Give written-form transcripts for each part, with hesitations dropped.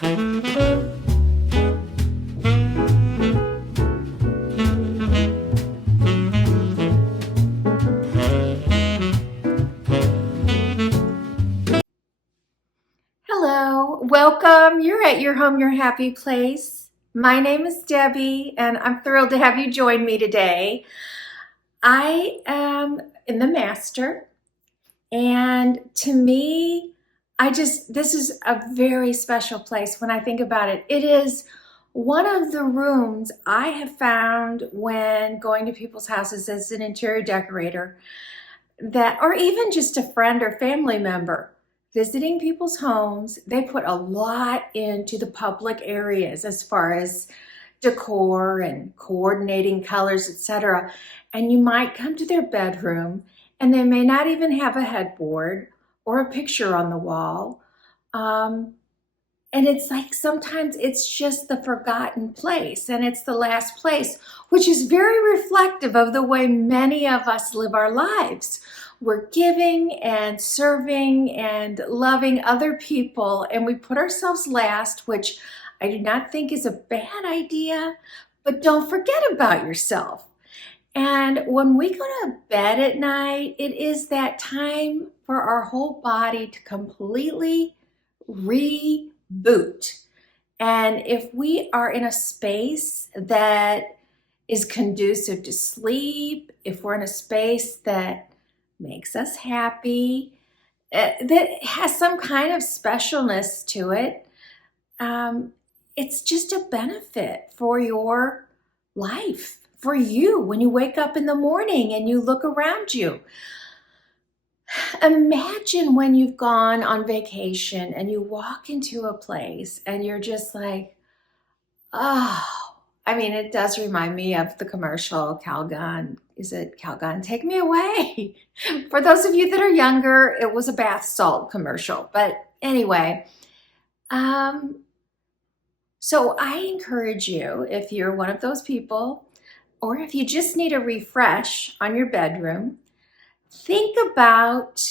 Hello, welcome. You're at your home, your happy place. My name is Debbie, and I'm thrilled to have you join me today. I am in the master, and to me, this is a very special place when I think about it. It is one of the rooms I have found when going to people's houses as an interior decorator or even just a friend or family member visiting people's homes. They put a lot into the public areas as far as decor and coordinating colors, etc. And you might come to their bedroom and they may not even have a headboard or a picture on the wall. And it's like sometimes it's just the forgotten place and it's the last place, which is very reflective of the way many of us live our lives. We're giving and serving and loving other people, and we put ourselves last, which I do not think is a bad idea, but don't forget about yourself. And when we go to bed at night, it is that time for our whole body to completely reboot. And if we are in a space that is conducive to sleep, if we're in a space that makes us happy, that has some kind of specialness to it, it's just a benefit for your life, for you when you wake up in the morning and you look around you. Imagine when you've gone on vacation and you walk into a place and you're just like, oh, I mean, it does remind me of the commercial Calgon. Is it Calgon? Take me away. For those of you that are younger, it was a bath salt commercial. But anyway, so I encourage you, if you're one of those people, or if you just need a refresh on your bedroom, think about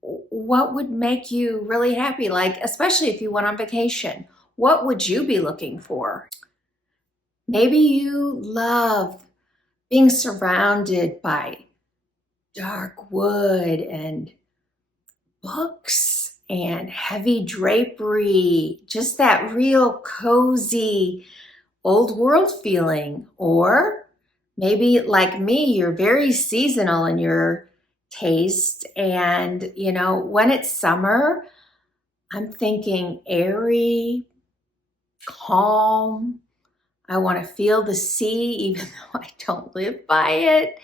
what would make you really happy, like especially if you went on vacation. What would you be looking for? Maybe you love being surrounded by dark wood and books and heavy drapery, just that real cozy old world feeling. Or maybe like me, you're very seasonal in your taste, and when it's summer, I'm thinking airy, calm. I want to feel the sea even though I don't live by it.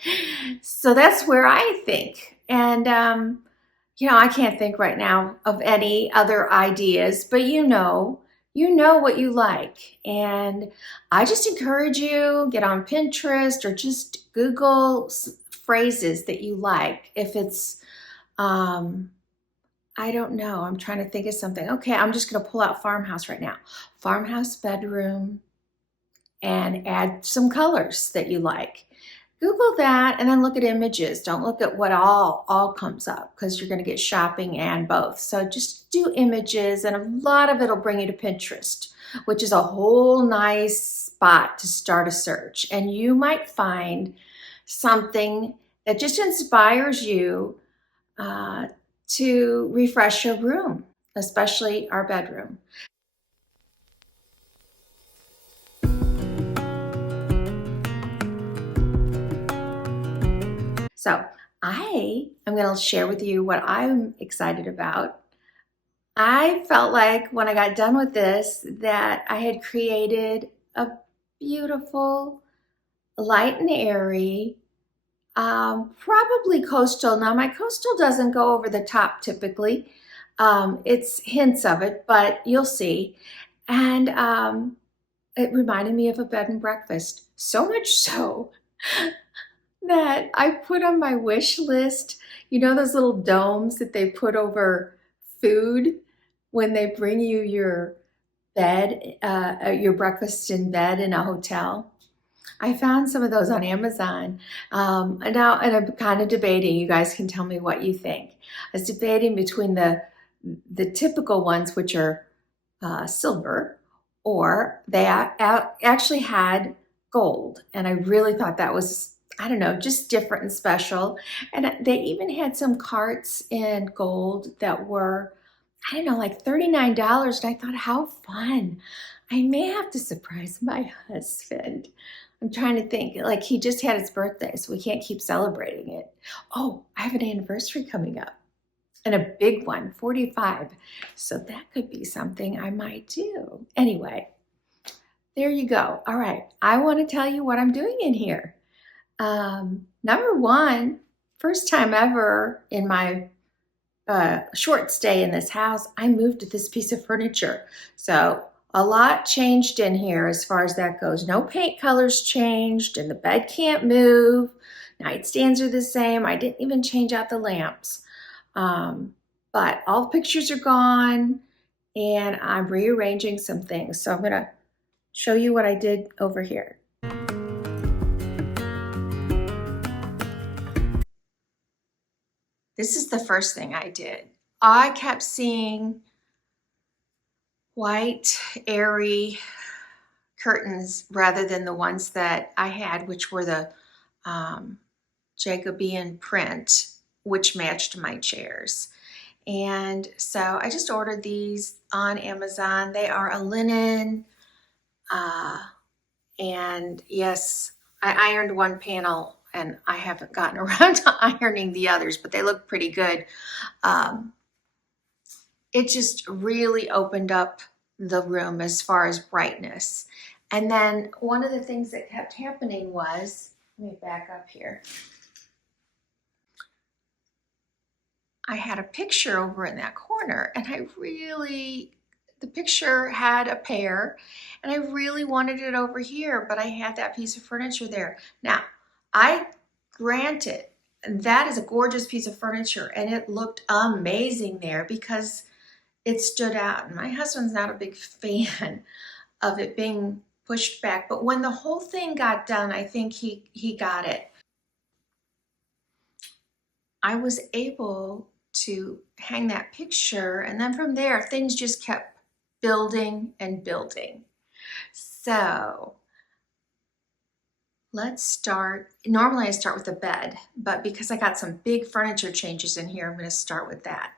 So that's where I think. And I can't think right now of any other ideas, but you know what you like. And I just encourage you, get on Pinterest or just Google phrases that you like. If it's, I don't know, I'm trying to think of something. Okay, I'm just going to pull out farmhouse right now. Farmhouse bedroom, and add some colors that you like. Google that and then look at images. Don't look at what all comes up, because you're going to get shopping and both. So just do images, and a lot of it will bring you to Pinterest, which is a whole nice spot to start a search. And you might find something that just inspires you to refresh your room, especially our bedroom. So I am going to share with you what I'm excited about. I felt like when I got done with this that I had created a beautiful, light and airy, probably coastal. Now my coastal doesn't go over the top typically. It's hints of it, but you'll see. And it reminded me of a bed and breakfast, so much so that I put on my wish list, those little domes that they put over food when they bring you your bed, your breakfast in bed in a hotel. I found some of those on Amazon. And I'm kind of debating. You guys can tell me what you think. I was debating between the the typical ones, which are silver, or they actually had gold. And I really thought that was, I don't know, just different and special. And they even had some carts in gold that were, I don't know, like $39. And I thought, how fun. I may have to surprise my husband. I'm trying to think, like he just had his birthday, so we can't keep celebrating it. Oh, I have an anniversary coming up. And a big one, 45. So that could be something I might do. Anyway, there you go. All right, I want to tell you what I'm doing in here. Number one, first time ever in my short stay in this house, I moved this piece of furniture. So a lot changed in here as far as that goes. No paint colors changed, and the bed can't move. Nightstands are the same. I didn't even change out the lamps. But all the pictures are gone, and I'm rearranging some things. So I'm gonna show you what I did over here. This is the first thing I did. I kept seeing white, airy curtains rather than the ones that I had, which were the Jacobean print, which matched my chairs. And so I just ordered these on Amazon. They are a linen, and yes, I ironed one panel and I haven't gotten around to ironing the others, but they look pretty good. It just really opened up the room as far as brightness. And then one of the things that kept happening was, let me back up here. I had a picture over in that corner, and the picture had a pair, and I really wanted it over here, but I had that piece of furniture there. Now, granted, that is a gorgeous piece of furniture, and it looked amazing there because it stood out. And my husband's not a big fan of it being pushed back, but when the whole thing got done, I think he got it. I was able to hang that picture, and then from there things just kept building and building. So let's start. Normally I start with the bed, but because I got some big furniture changes in here, I'm going to start with that.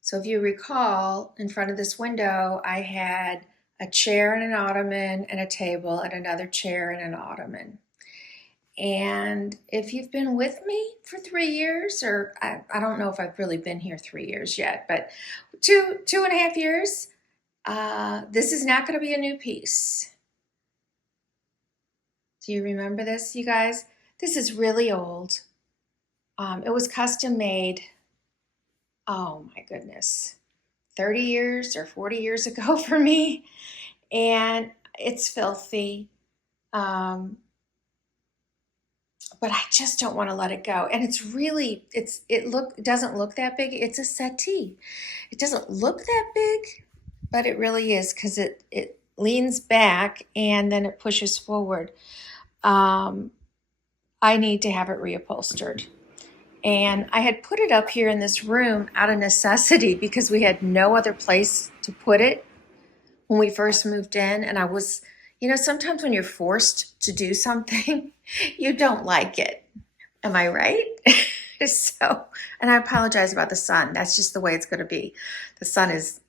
So if you recall, in front of this window I had a chair and an ottoman and a table and another chair and an ottoman. And if you've been with me for 3 years, or I don't know if I've really been here 3 years yet, but two and a half years, this is not going to be a new piece. Do you remember this, you guys? This is really old. It was custom made, oh my goodness, 30 years or 40 years ago for me. And it's filthy. But I just don't want to let it go. And it doesn't look that big. It's a settee. It doesn't look that big, but it really is, because it leans back and then it pushes forward. I need to have it reupholstered. And I had put it up here in this room out of necessity because we had no other place to put it when we first moved in. And I was, sometimes when you're forced to do something, you don't like it. Am I right? So, and I apologize about the sun. That's just the way it's going to be. The sun is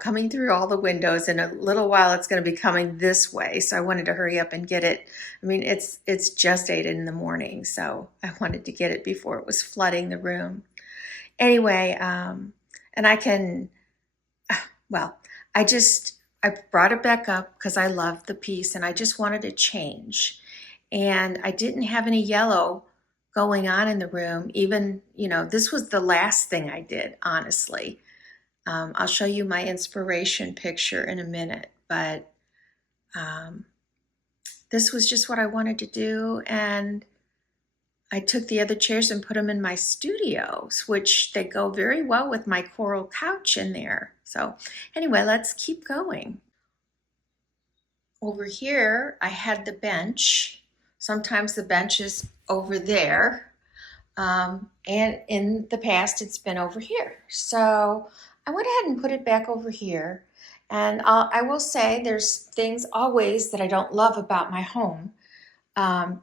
coming through all the windows. In a little while, it's going to be coming this way. So I wanted to hurry up and get it. I mean, it's just 8 in the morning. So I wanted to get it before it was flooding the room. Anyway, and I brought it back up because I loved the piece and I just wanted to change. And I didn't have any yellow going on in the room. Even, this was the last thing I did, honestly. I'll show you my inspiration picture in a minute, but this was just what I wanted to do. And I took the other chairs and put them in my studios, which they go very well with my coral couch in there. So anyway, let's keep going. Over here, I had the bench. Sometimes the bench is over there. And in the past, it's been over here. So I went ahead and put it back over here. And I will say there's things always that I don't love about my home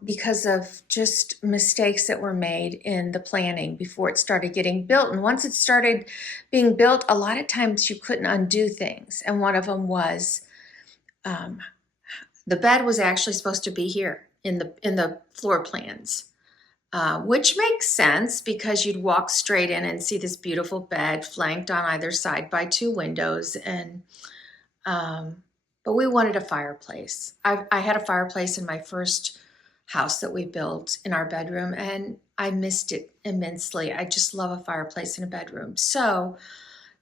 because of just mistakes that were made in the planning before it started getting built. And once it started being built, a lot of times you couldn't undo things. And one of them was the bed was actually supposed to be here in the floor plans. Which makes sense because you'd walk straight in and see this beautiful bed flanked on either side by 2 windows. And but we wanted a fireplace. I had a fireplace in my first house that we built in our bedroom, and I missed it immensely. I just love a fireplace in a bedroom. So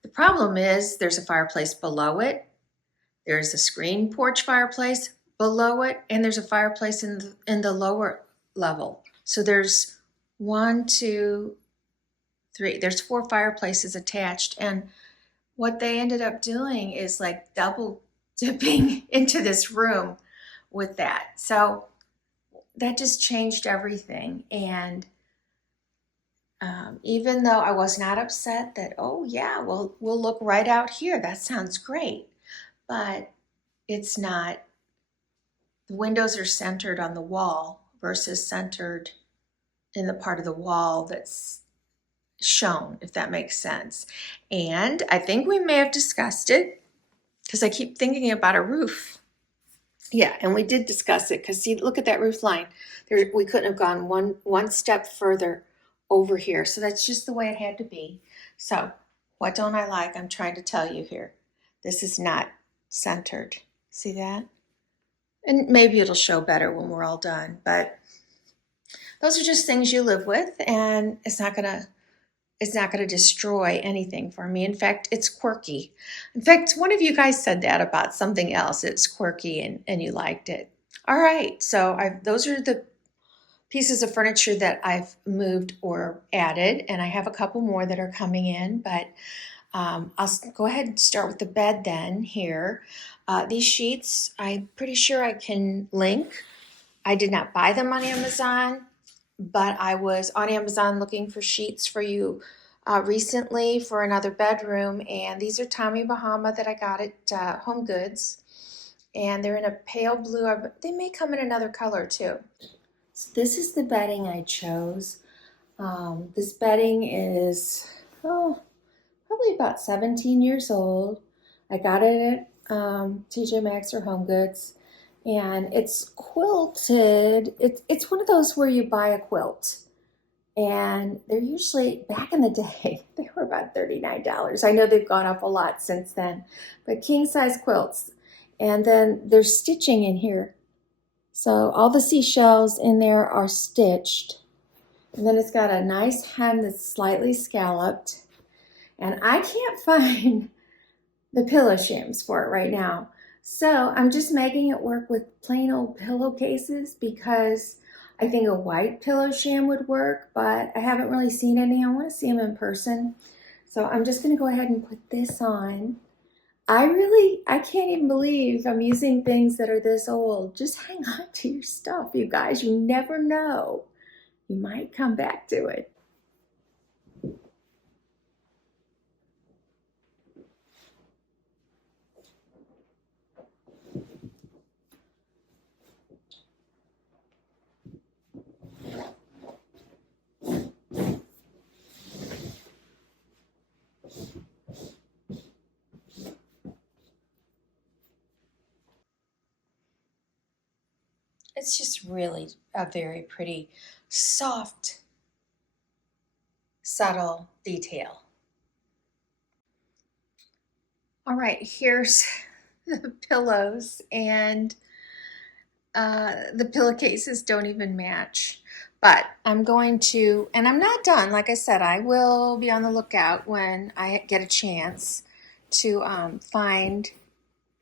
the problem is there's a fireplace below it. There's a screen porch fireplace below it, and there's a fireplace in the lower level. So there's 1, 2, 3. There's 4 fireplaces attached, and what they ended up doing is like double dipping into this room with that. So that just changed everything. And even though I was not upset that, oh yeah, we'll look right out here, that sounds great, but it's not. The windows are centered on the wall versus centered in the part of the wall that's shown, if that makes sense. And I think we may have discussed it because I keep thinking about a roof. Yeah, and we did discuss it because see, look at that roof line. We couldn't have gone one step further over here. So that's just the way it had to be. So what don't I like? I'm trying to tell you here. This is not centered. See that? And maybe it'll show better when we're all done, but those are just things you live with, and it's not gonna destroy anything for me. In fact, it's quirky. In fact, one of you guys said that about something else. It's quirky and you liked it. All right, so those are the pieces of furniture that I've moved or added, and I have a couple more that are coming in, but I'll go ahead and start with the bed then here. These sheets, I'm pretty sure I can link. I did not buy them on Amazon, but I was on Amazon looking for sheets for you recently for another bedroom, and these are Tommy Bahama that I got at Home Goods, and they're in a pale blue. They may come in another color too. So this is the bedding I chose. This bedding is probably about 17 years old. I got it at TJ Maxx or Home Goods. And it's quilted. It's one of those where you buy a quilt. And they're usually, back in the day, they were about $39. I know they've gone up a lot since then. But king size quilts. And then there's stitching in here. So all the seashells in there are stitched. And then it's got a nice hem that's slightly scalloped. And I can't find the pillow shims for it right now. So I'm just making it work with plain old pillowcases because I think a white pillow sham would work, but I haven't really seen any. I want to see them in person. So I'm just going to go ahead and put this on. I can't even believe I'm using things that are this old. Just hang on to your stuff, you guys. You never know. You might come back to it. It's just really a very pretty, soft, subtle detail. All right, here's the pillows, and the pillowcases don't even match. But I'm going to, and I'm not done. Like I said, I will be on the lookout when I get a chance to find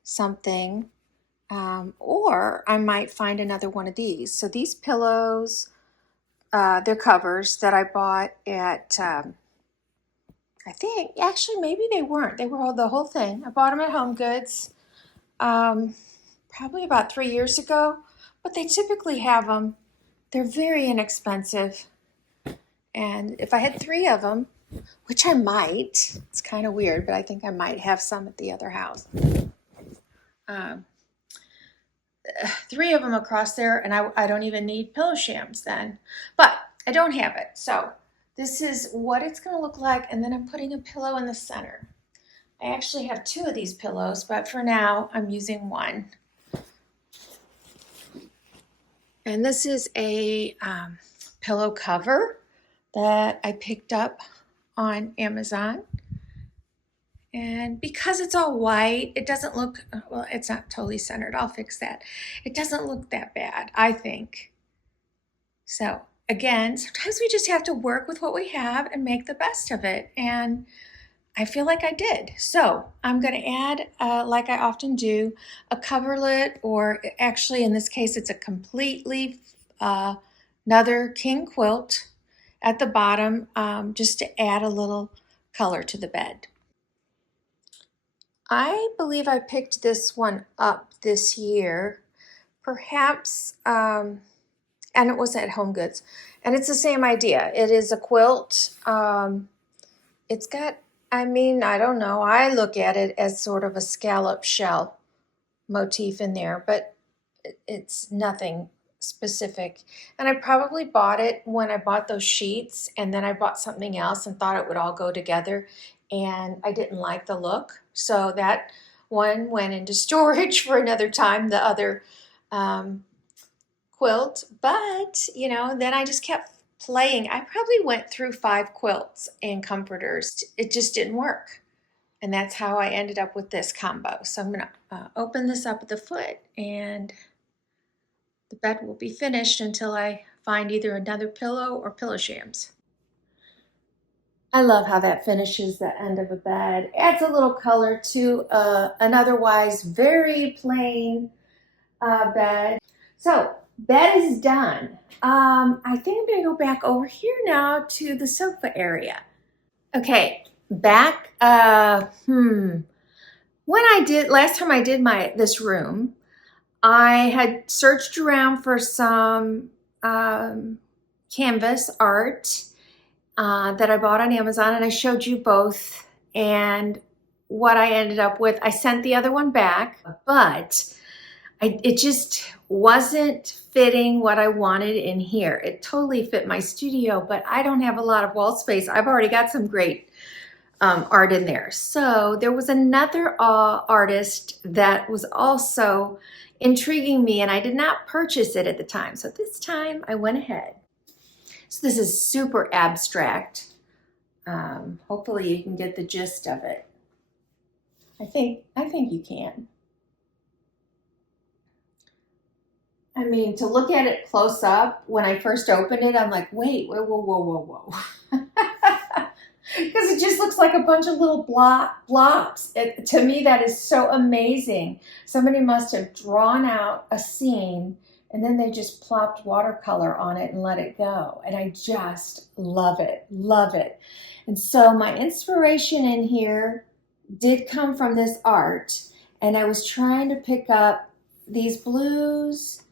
something. Or I might find another one of these. So these pillows, they're covers that I bought at, I think, actually maybe they weren't. They were the whole thing. I bought them at Home Goods probably about 3 years ago, but they typically have them. They're very inexpensive, And if I had 3 of them, which I might, it's kind of weird, but I think I might have some at the other house. 3 of them across there, and I don't even need pillow shams then. But I don't have it. So this is what it's going to look like, and then I'm putting a pillow in the center. I actually have 2 of these pillows, but for now I'm using 1. And this is a pillow cover that I picked up on Amazon. And because it's all white, it doesn't look, well, it's not totally centered. I'll fix that. It doesn't look that bad, I think. So again, sometimes we just have to work with what we have and make the best of it. And I feel like I did. So I'm going to add, like I often do, a coverlet, or actually in this case, it's a completely another king quilt at the bottom, just to add a little color to the bed. I believe I picked this one up this year, perhaps, and it was at Home Goods. And it's the same idea. It is a quilt. It's got, I mean, I don't know. I look at it as sort of a scallop shell motif in there, but it's nothing specific. And I probably bought it when I bought those sheets, and then I bought something else and thought it would all go together, and I didn't like the look. So that one went into storage for another time, the other quilt. But, you know, then I just kept playing. I probably went through 5 quilts and comforters. It just didn't work. And that's how I ended up with this combo. So I'm going to open this up at the foot, and the bed will be finished until I find either another pillow or pillow shams. I love how that finishes the end of a bed. Adds a little color to an otherwise very plain bed. So bed is done. I think I'm going to go back over here now to the sofa area. Okay, back. When I did last time I did this room, I had searched around for some canvas art that I bought on Amazon, and I showed you both. And what I ended up with, I sent the other one back, but it just wasn't fitting what I wanted in here. It totally fit my studio, but I don't have a lot of wall space. I've already got some great art in there. So there was another artist that was also intriguing me, and I did not purchase it at the time. So this time I went ahead. So this is super abstract. Hopefully you can get the gist of it. I think you can. I mean, to look at it close up, when I first opened it, I'm like, wait, whoa, whoa, whoa, whoa, whoa. Because it just looks like a bunch of little blobs. To me, that is so amazing. Somebody must have drawn out a scene, and then they just plopped watercolor on it and let it go. And I just love it, love it. And so my inspiration in here did come from this art, and I was trying to pick up these blues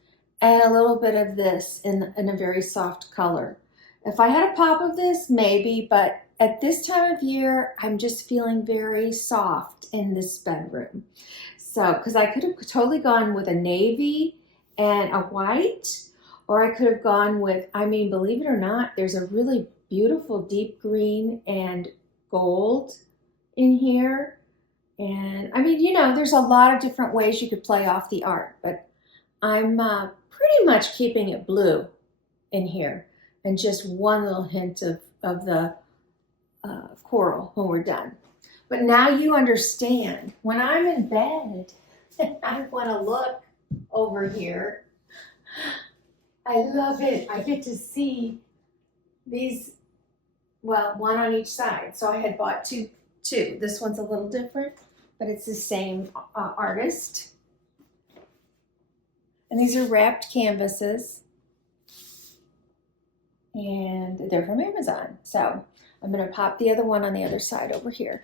and a little bit of this in a very soft color. If I had a pop of this, maybe, but at this time of year, I'm just feeling very soft in this bedroom. So, because I could have totally gone with a navy and a white, or I could have gone with, I mean, believe it or not, there's a really beautiful deep green and gold in here. And I mean, you know, there's a lot of different ways you could play off the art, but I'm pretty much keeping it blue in here, and just one little hint of the coral when we're done. But now you understand, when I'm in bed and I want to look over here, I love it. I get to see these, well, one on each side. So I had bought two. This one's a little different, but it's the same artist. And these are wrapped canvases, and they're from Amazon. So I'm going to pop the other one on the other side over here.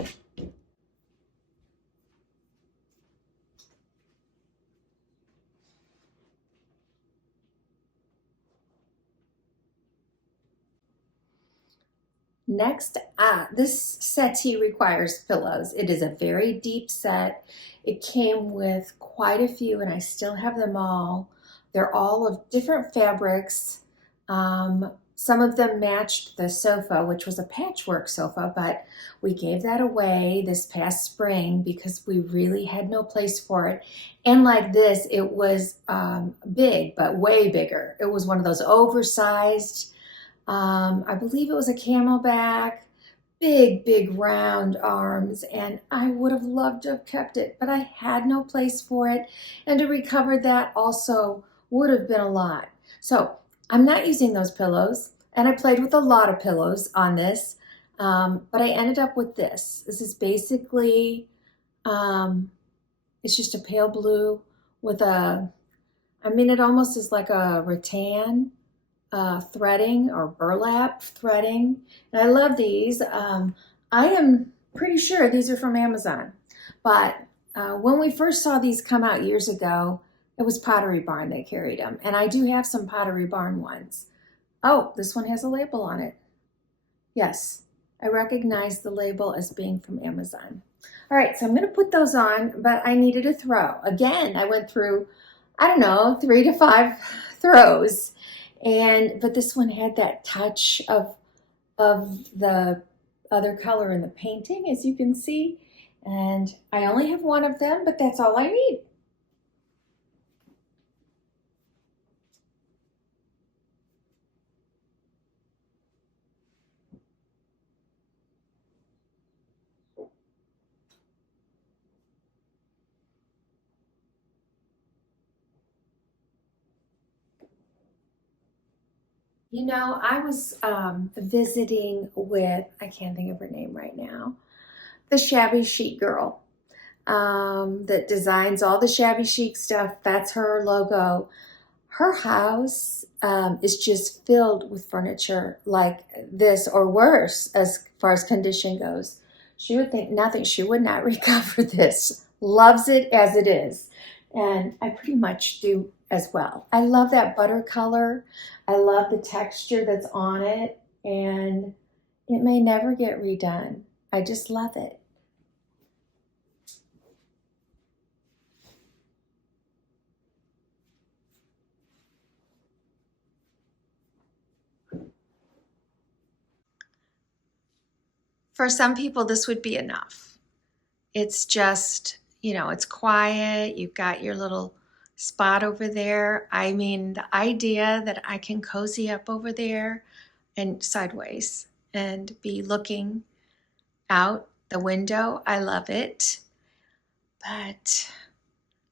next, this settee requires pillows. It is a very deep set. It came with quite a few, and I still have them all. They're all of different fabrics. Some of them matched the sofa, which was a patchwork sofa, but we gave that away this past spring because we really had no place for it. And like this, it was big, but way bigger. It was one of those oversized, I believe it was a camelback, big round arms, and I would have loved to have kept it, but I had no place for it, and to recover that also would have been a lot. So I'm not using those pillows, and I played with a lot of pillows on this, but I ended up with this. This is basically, it's just a pale blue with it almost is like a rattan threading or burlap threading. And I love these. I am pretty sure these are from Amazon, but when we first saw these come out years ago, it was Pottery Barn that carried them. And I do have some Pottery Barn ones. Oh, this one has a label on it. Yes, I recognize the label as being from Amazon. All right, so I'm going to put those on, but I needed a throw. Again, I went through, I don't know, 3 to 5 throws. But this one had that touch of the other color in the painting, as you can see. And I only have one of them, but that's all I need. You know, I was visiting with, I can't think of her name right now, the Shabby Chic girl that designs all the Shabby Chic stuff. That's her logo. Her house is just filled with furniture like this or worse as far as condition goes. She would think nothing. She would not recover this. Loves it as it is. And I pretty much do as well. I love that butter color. I love the texture that's on it. And it may never get redone. I just love it. For some people, this would be enough. It's just, you know, it's quiet. You've got your little spot over there. I mean, the idea that I can cozy up over there and sideways and be looking out the window, I love it. But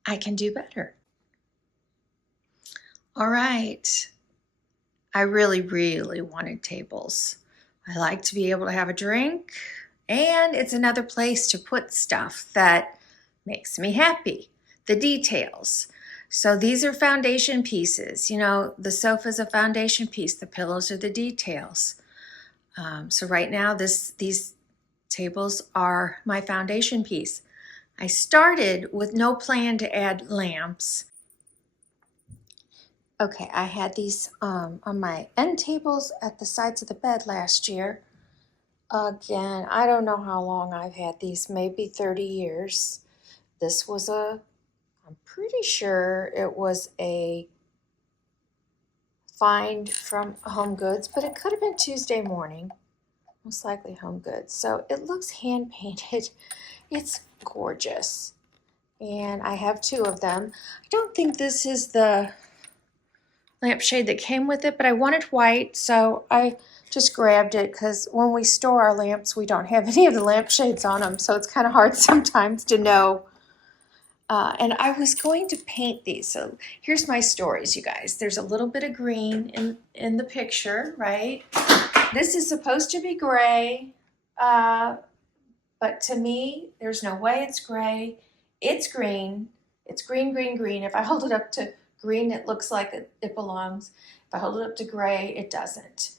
I can do better. All right. I really wanted tables. I like to be able to have a drink, and it's another place to put stuff that makes me happy. The details. So these are foundation pieces. You know, the sofa's a foundation piece. The pillows are the details. So right now, these tables are my foundation piece. I started with no plan to add lamps. Okay, I had these on my end tables at the sides of the bed last year. Again, I don't know how long I've had these, maybe 30 years. This was I'm pretty sure it was a find from Home Goods, but it could have been Tuesday morning. Most likely Home Goods. So it looks hand painted. It's gorgeous. And I have 2 of them. I don't think this is the lampshade that came with it, but I wanted white, so I just grabbed it because when we store our lamps, we don't have any of the lampshades on them, so it's kind of hard sometimes to know. And I was going to paint these, so here's my stories, you guys. There's a little bit of green in the picture, right? This is supposed to be gray, but to me, there's no way it's gray. It's green. It's green. If I hold it up to green, it looks like it belongs. If I hold it up to gray, it doesn't.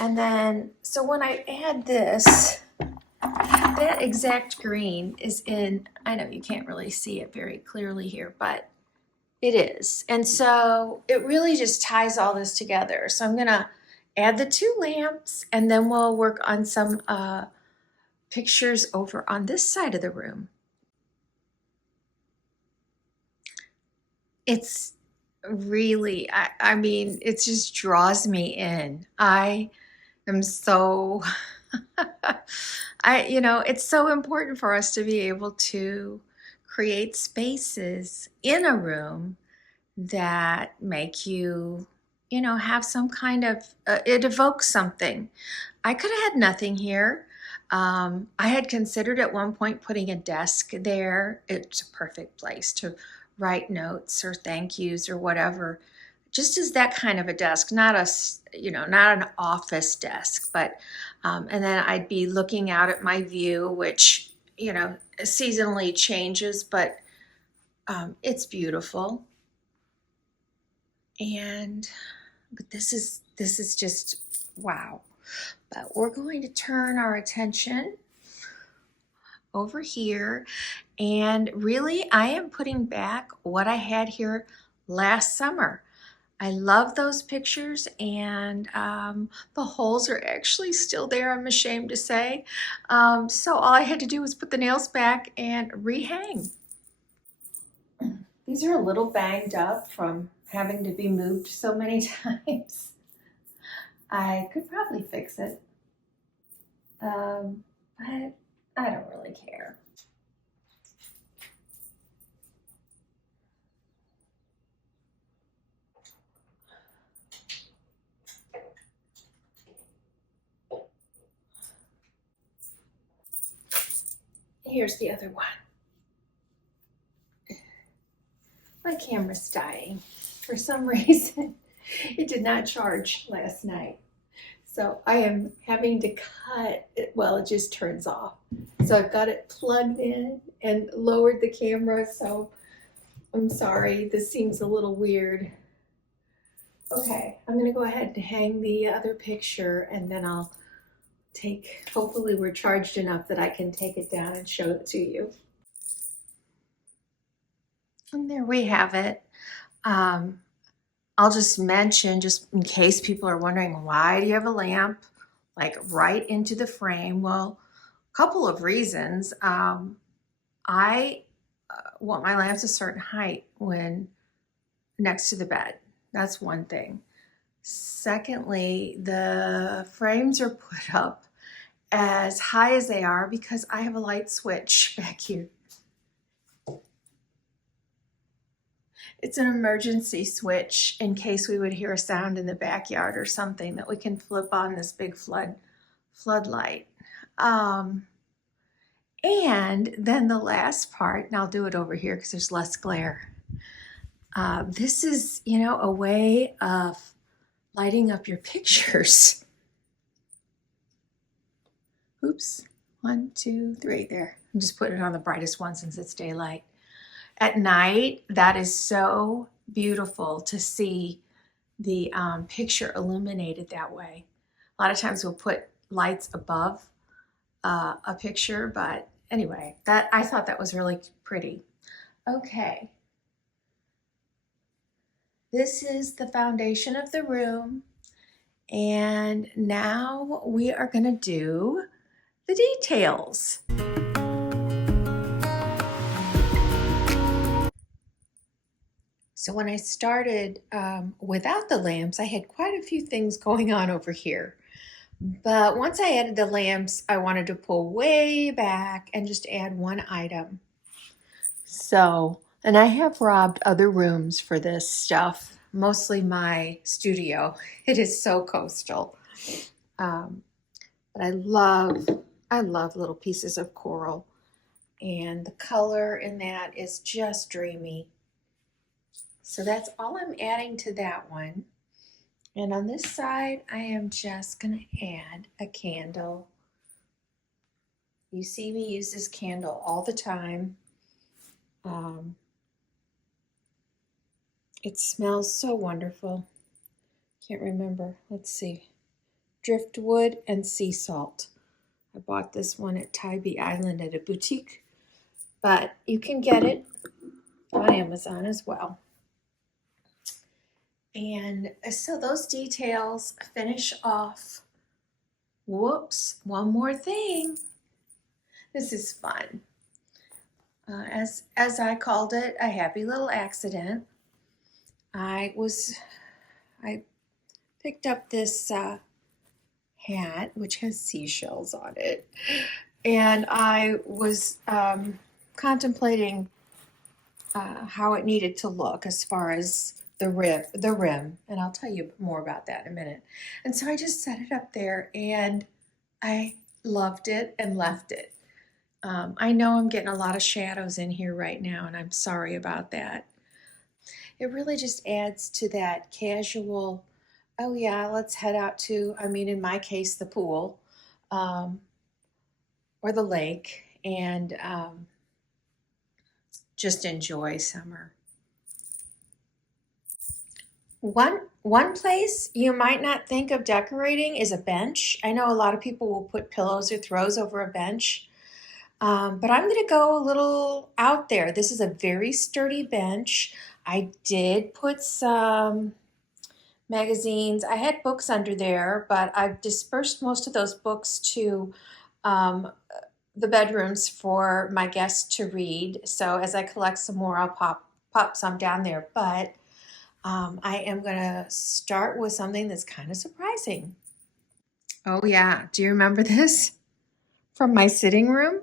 And then, so when I add this, that exact green is in, I know you can't really see it very clearly here, but it is. And so it really just ties all this together. So I'm gonna add the 2 lamps, and then we'll work on some pictures over on this side of the room. It's really, I mean, it just draws me in. I am so, it's so important for us to be able to create spaces in a room that make you, have some kind of, it evokes something. I could have had nothing here. I had considered at one point putting a desk there. It's a perfect place to write notes or thank yous or whatever, just as that kind of a desk, not not an office desk, but, and then I'd be looking out at my view, which, seasonally changes, but it's beautiful. But this is just wow. But we're going to turn our attention over here, and really I am putting back what I had here last summer. I love those pictures, and the holes are actually still there, I'm ashamed to say. So all I had to do was put the nails back and rehang. These are a little banged up from having to be moved so many times. I could probably fix it, but I don't really care. Here's the other one. My camera's dying. For some reason, it did not charge last night. So I am having to cut it. Well, it just turns off. So I've got it plugged in and lowered the camera. So I'm sorry, this seems a little weird. Okay, I'm gonna go ahead and hang the other picture, and then I'll hopefully we're charged enough that I can take it down and show it to you. And there we have it. I'll just mention, just in case people are wondering, why do you have a lamp like right into the frame? Well, a couple of reasons. I want my lamps a certain height when next to the bed. That's one thing. Secondly, the frames are put up as high as they are because I have a light switch back here. It's an emergency switch in case we would hear a sound in the backyard or something, that we can flip on this big floodlight. And then the last part, and I'll do it over here because there's less glare. This is, a way of lighting up your pictures. Oops, 1, 2, 3, there. I'm just putting it on the brightest one since it's daylight. At night, that is so beautiful to see the picture illuminated that way. A lot of times we'll put lights above a picture, but anyway, I thought that was really pretty. Okay. This is the foundation of the room, and now we are going to do the details. So when I started without the lamps, I had quite a few things going on over here. But once I added the lamps, I wanted to pull way back and just add one item. So, and I have robbed other rooms for this stuff, mostly my studio. It is so coastal. But I love little pieces of coral. And the color in that is just dreamy. So that's all I'm adding to that one. And on this side, I am just going to add a candle. You see me use this candle all the time. It smells so wonderful. Can't remember. Let's see. Driftwood and sea salt. I bought this one at Tybee Island at a boutique, but you can get it on Amazon as well. And so those details finish off. Whoops, one more thing. This is fun. As I called it, a happy little accident. I picked up this hat, which has seashells on it, and I was contemplating how it needed to look as far as the rim, and I'll tell you more about that in a minute. And so I just set it up there, and I loved it and left it. I know I'm getting a lot of shadows in here right now, and I'm sorry about that. It really just adds to that casual, oh yeah, let's head out to, I mean, in my case, the pool or the lake, and just enjoy summer. One place you might not think of decorating is a bench. I know a lot of people will put pillows or throws over a bench, but I'm going to go a little out there. This is a very sturdy bench. I did put some magazines. I had books under there, but I've dispersed most of those books to the bedrooms for my guests to read. So as I collect some more, I'll pop some down there. But I am going to start with something that's kind of surprising. Oh yeah, do you remember this from my sitting room?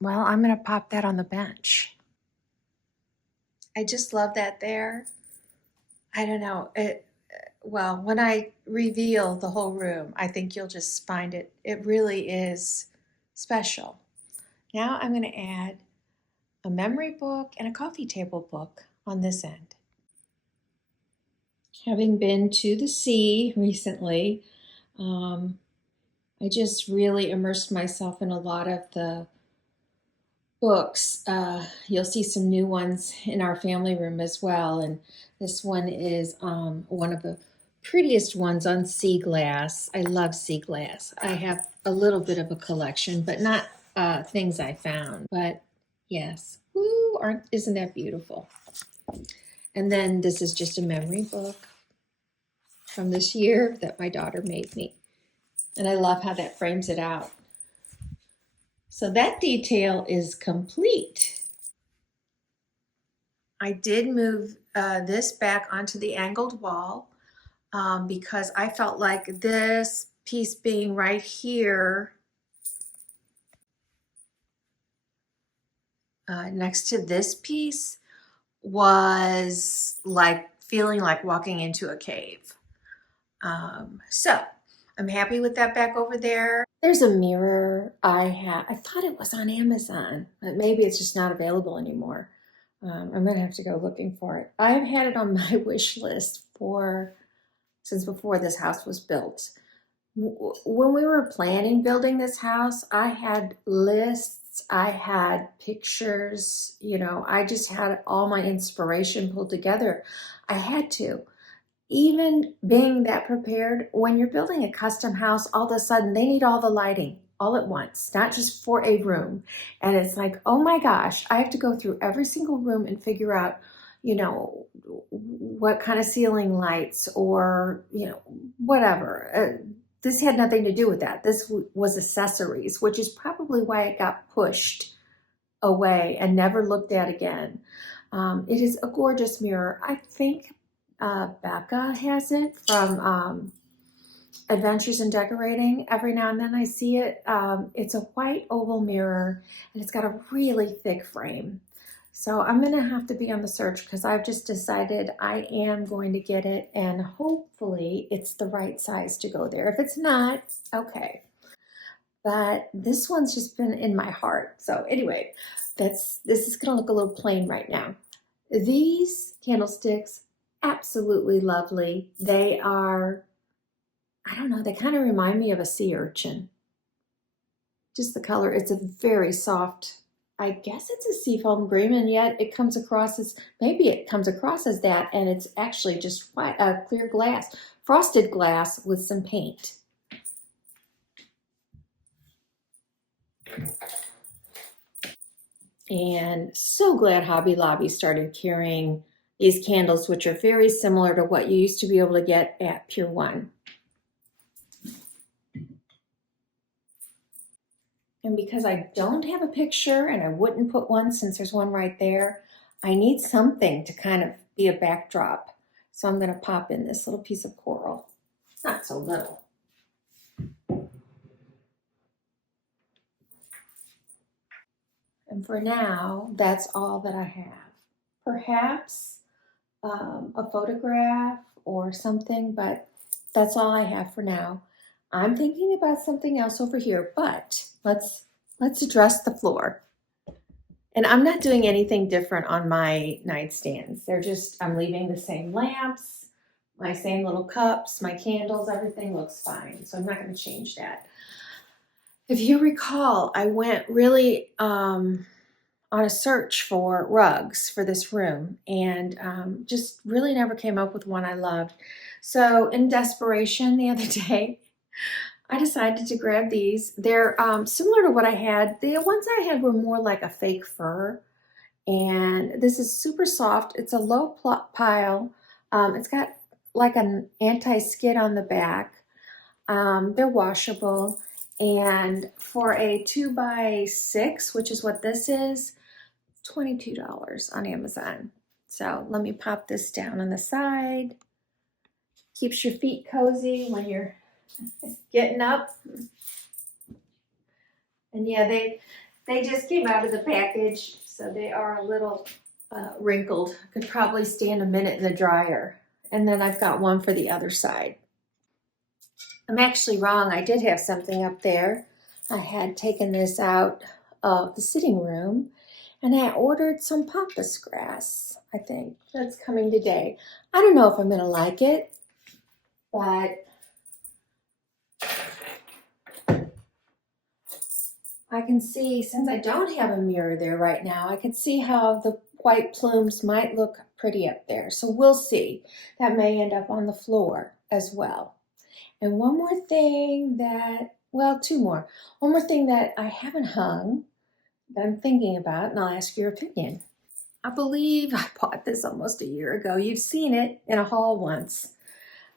Well, I'm going to pop that on the bench. I just love that there. I don't know. Well, when I reveal the whole room, I think you'll just find it really is special. Now I'm going to add a memory book and a coffee table book on this end. Having been to the sea recently, I just really immersed myself in a lot of the books. You'll see some new ones in our family room as well, and this one is one of the prettiest ones on sea glass. I love sea glass. I have a little bit of a collection, but not things I found. But yes, woo, isn't that beautiful? And then this is just a memory book from this year that my daughter made me. And I love how that frames it out. So that detail is complete. I did move this back onto the angled wall because I felt like this piece being right here next to this piece was like feeling like walking into a cave. So I'm happy with that back over there. There's a mirror I thought it was on Amazon, but maybe it's just not available anymore. I'm gonna have to go looking for it. I've had it on my wish list since before this house was built. When we were planning building this house, I had lists, I had pictures, I just had all my inspiration pulled together. I had to. Even being that prepared, when you're building a custom house, all of a sudden they need all the lighting all at once, not just for a room. And it's like, oh my gosh, I have to go through every single room and figure out, what kind of ceiling lights or, whatever. This had nothing to do with that. This was accessories, which is probably why it got pushed away and never looked at again. It is a gorgeous mirror. I think Becca has it from Adventures in Decorating. Every now and then I see it. It's a white oval mirror and it's got a really thick frame. So I'm going to have to be on the search because I've just decided I am going to get it and hopefully it's the right size to go there. If it's not, okay. But this one's just been in my heart. So anyway, this is going to look a little plain right now. These candlesticks, absolutely lovely. They are, I don't know, they kind of remind me of a sea urchin. Just the color, it's a very soft, I guess it's a seafoam green, and yet it comes across as, maybe it comes across as that, and it's actually just white, clear glass, frosted glass with some paint. And so glad Hobby Lobby started carrying these candles, which are very similar to what you used to be able to get at Pier 1. And because I don't have a picture, and I wouldn't put one since there's one right there, I need something to kind of be a backdrop. So I'm going to pop in this little piece of coral. It's not so little. And for now, that's all that I have. Perhaps a photograph or something, but that's all I have for now. I'm thinking about something else over here, but let's address the floor. And I'm not doing anything different on my nightstands. They're just, I'm leaving the same lamps, my same little cups, my candles, everything looks fine. So I'm not going to change that. If you recall, I went really on a search for rugs for this room, and just really never came up with one I loved. So in desperation the other day, I decided to grab these. They're similar to what I had. The ones I had were more like a fake fur, and this is super soft. It's a low pile. It's got like an anti-skid on the back. They're washable, and for a 2x6, which is what this is, $22 on Amazon. So let me pop this down on the side. Keeps your feet cozy when you're getting up. And yeah, they just came out of the package, so they are a little wrinkled. Could probably stand a minute in the dryer. And then I've got one for the other side. I'm actually wrong. I did have something up there. I had taken this out of the sitting room, and I ordered some pampas grass. I think that's coming today. I don't know if I'm gonna like it, but I can see, since I don't have a mirror there right now, I can see how the white plumes might look pretty up there. So we'll see. That may end up on the floor as well. And one more thing that, well, two more. One more thing that I haven't hung that I'm thinking about, and I'll ask your opinion. I believe I bought this almost a year ago. You've seen it in a haul once.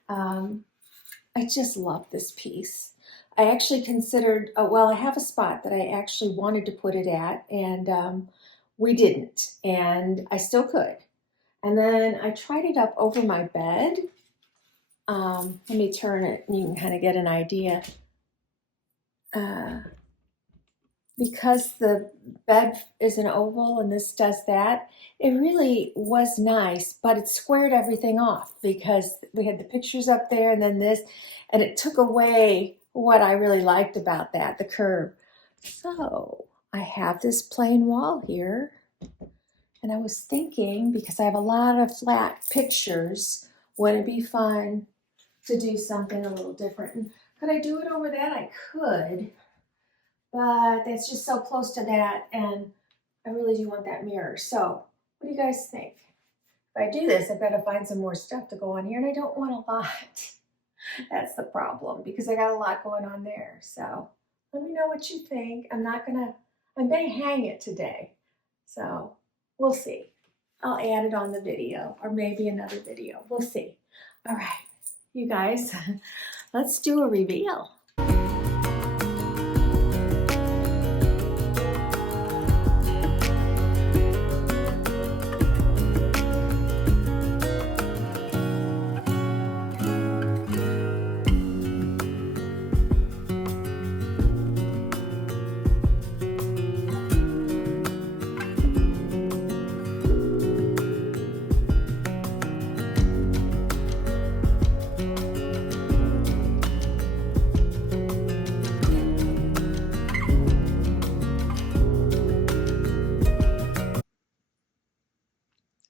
I just love this piece. I actually considered, well, I have a spot that I actually wanted to put it at, and we didn't, and I still could. And then I tried it up over my bed. Let me turn it and you can kind of get an idea. Because the bed is an oval and this does that, it really was nice, but it squared everything off because we had the pictures up there and then this, and it took away what I really liked about that, the curve. So I have this plain wall here, and I was thinking, because I have a lot of flat pictures, wouldn't it be fun to do something a little different? And could I do it over that? I could. But that's just so close to that, and I really do want that mirror. So what do you guys think? If I do this, I better find some more stuff to go on here, and I don't want a lot. That's the problem, because I got a lot going on there. So let me know what you think. I may hang it today. So we'll see. I'll add it on the video, or maybe another video. We'll see. All right, you guys, let's do a reveal.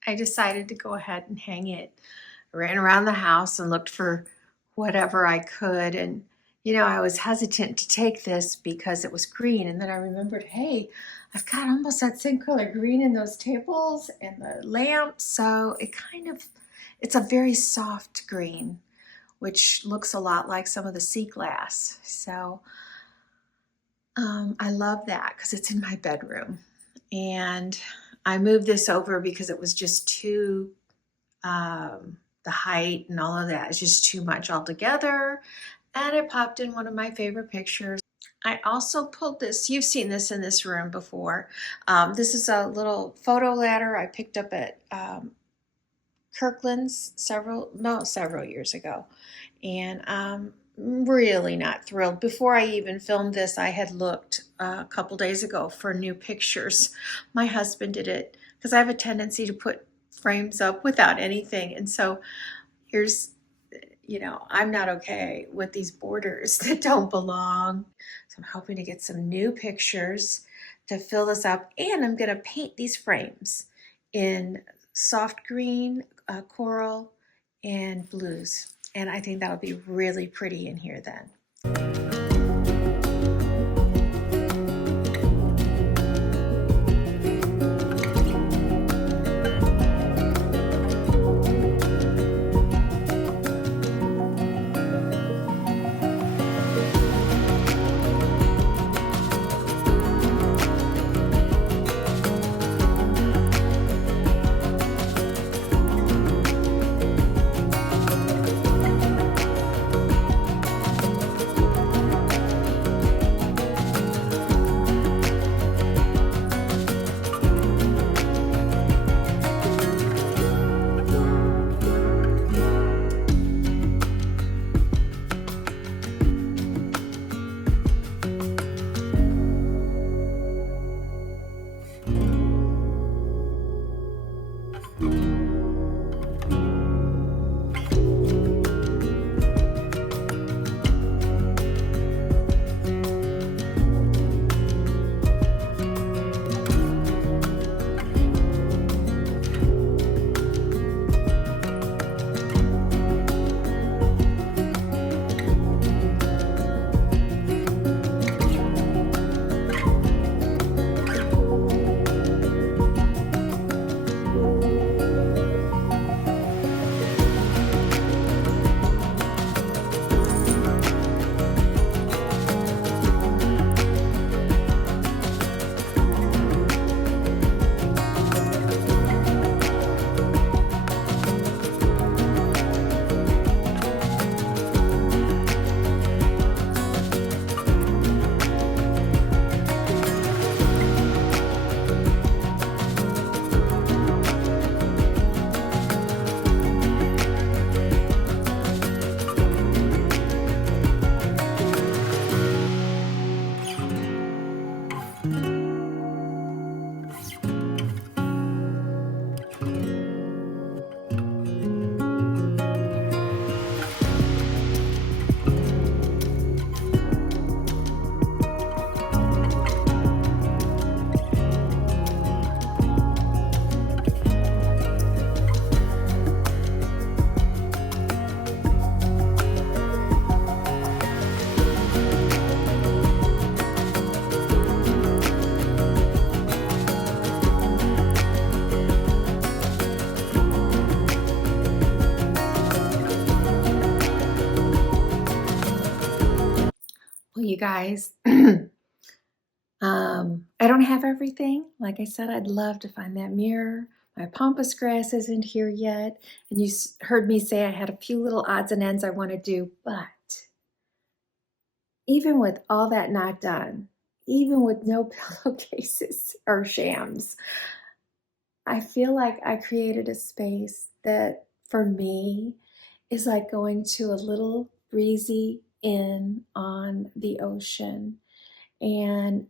I decided to go ahead and hang it. I ran around the house and looked for whatever I could. And, you know, I was hesitant to take this because it was green. And then I remembered, hey, I've got almost that same color green in those tables and the lamps. So it's a very soft green, which looks a lot like some of the sea glass. So I love that because it's in my bedroom. And I moved this over because it was just too the height and all of that is just too much altogether. And it popped in one of my favorite pictures. I also pulled this, you've seen this in this room before. This is a little photo ladder I picked up at Kirkland's several years ago. And I'm really not thrilled. Before I even filmed this, I had looked a couple days ago for new pictures. My husband did it because I have a tendency to put frames up without anything. And so here's, you know, I'm not okay with these borders that don't belong. So I'm hoping to get some new pictures to fill this up. And I'm going to paint these frames in soft green, coral, and blues. And I think that would be really pretty in here then. Well, you guys, I don't have everything. Like I said, I'd love to find that mirror. My pampas grass isn't here yet. And you heard me say I had a few little odds and ends I want to do. But even with all that not done, even with no pillowcases or shams, I feel like I created a space that for me is like going to a little breezy inn on the ocean. And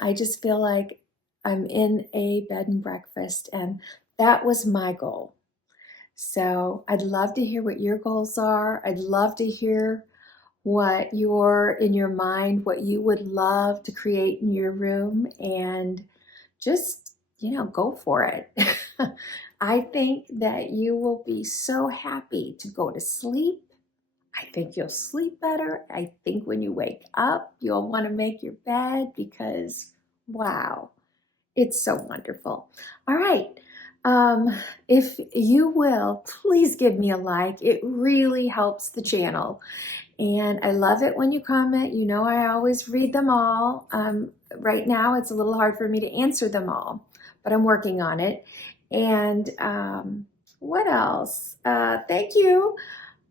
I just feel like I'm in a bed and breakfast, and that was my goal. So I'd love to hear what your goals are. I'd love to hear what you're in your mind, what you would love to create in your room, and just, you know, go for it. I think that you will be so happy to go to sleep. I think you'll sleep better. I think when you wake up, you'll want to make your bed because, wow, it's so wonderful. All right. If you will, please give me a like. It really helps the channel. And I love it when you comment. You know, I always read them all. Right now, it's a little hard for me to answer them all, but I'm working on it. And What else? Thank you.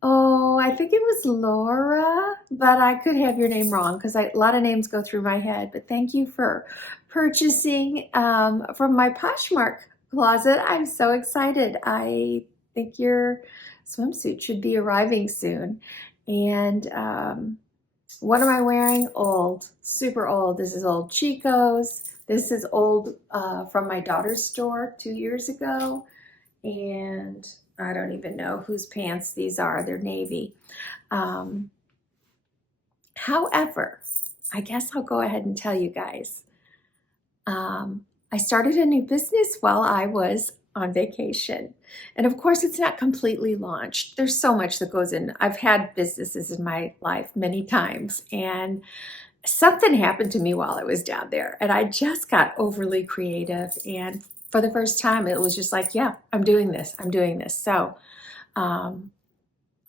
Oh, I think it was Laura, but I could have your name wrong because a lot of names go through my head. But thank you for purchasing from my Poshmark closet. I'm so excited. I think your swimsuit should be arriving soon. And what am I wearing? Old, super old. This is old Chico's. This is old from my daughter's store 2 years ago. And I don't even know whose pants these are. They're navy. However, I guess I'll go ahead and tell you guys. I started a new business while I was on vacation. And of course, it's not completely launched. There's so much that goes in. I've had businesses in my life many times, and something happened to me while I was down there, and I just got overly creative. And for the first time, it was just like, yeah, I'm doing this. I'm doing this. So a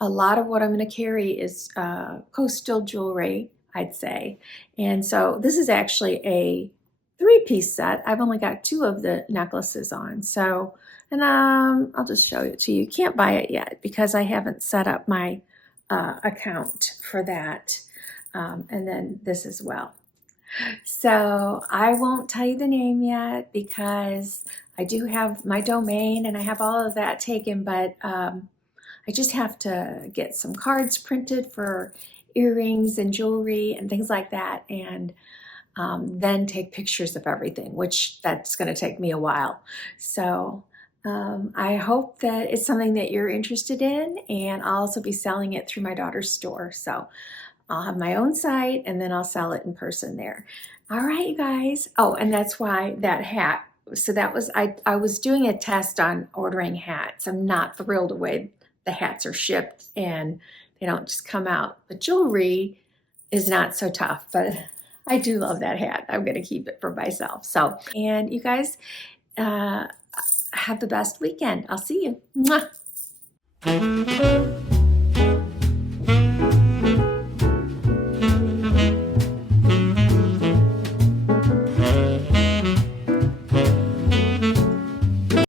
lot of what I'm going to carry is coastal jewelry, I'd say. And so this is actually a 3-piece set. I've only got 2 of the necklaces on. So, and I'll just show it to you. You can't buy it yet because I haven't set up my account for that. And then this as well. So I won't tell you the name yet because I do have my domain and I have all of that taken, but I just have to get some cards printed for earrings and jewelry and things like that, and then take pictures of everything, which that's going to take me a while. So I hope that it's something that you're interested in, and I'll also be selling it through my daughter's store. So I'll have my own site and then I'll sell it in person there. All right, you guys. Oh, and that's why that hat. So that was, I was doing a test on ordering hats. I'm not thrilled the way the hats are shipped and they don't just come out. But jewelry is not so tough, but I do love that hat. I'm going to keep it for myself. So, and you guys have the best weekend. I'll see you. Mwah.